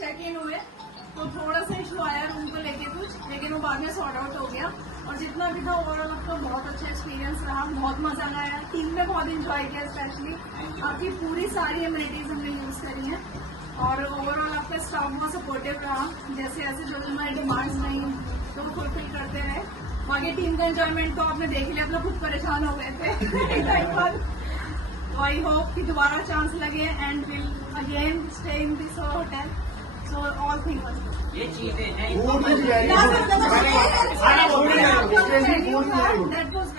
Check in हुए तो थोड़ा सा इशू आया रूम को लेके कुछ, लेकिन वो बाद में सॉर्ट आउट हो गया। और जितना भी था ओवरऑल आपका बहुत अच्छा एक्सपीरियंस रहा, बहुत मजा आया, टीम ने बहुत इंजॉय किया, स्पेशली आपकी पूरी सारी एमिनिटीज हमने यूज करी हैं। और ओवरऑल आपका स्टाफ बहुत सपोर्टिव रहा, जैसे ऐसे जो भी हमारी डिमांड्स नहीं तो वो फुलफिल करते रहे। बाकी टीम का एंजॉयमेंट तो आपने देख लिया, मतलब खुद परेशान हो गए थे। तो आई होप कि दोबारा चांस लगे and will again stay in this hotel. So all things. ये चीजें हैं That was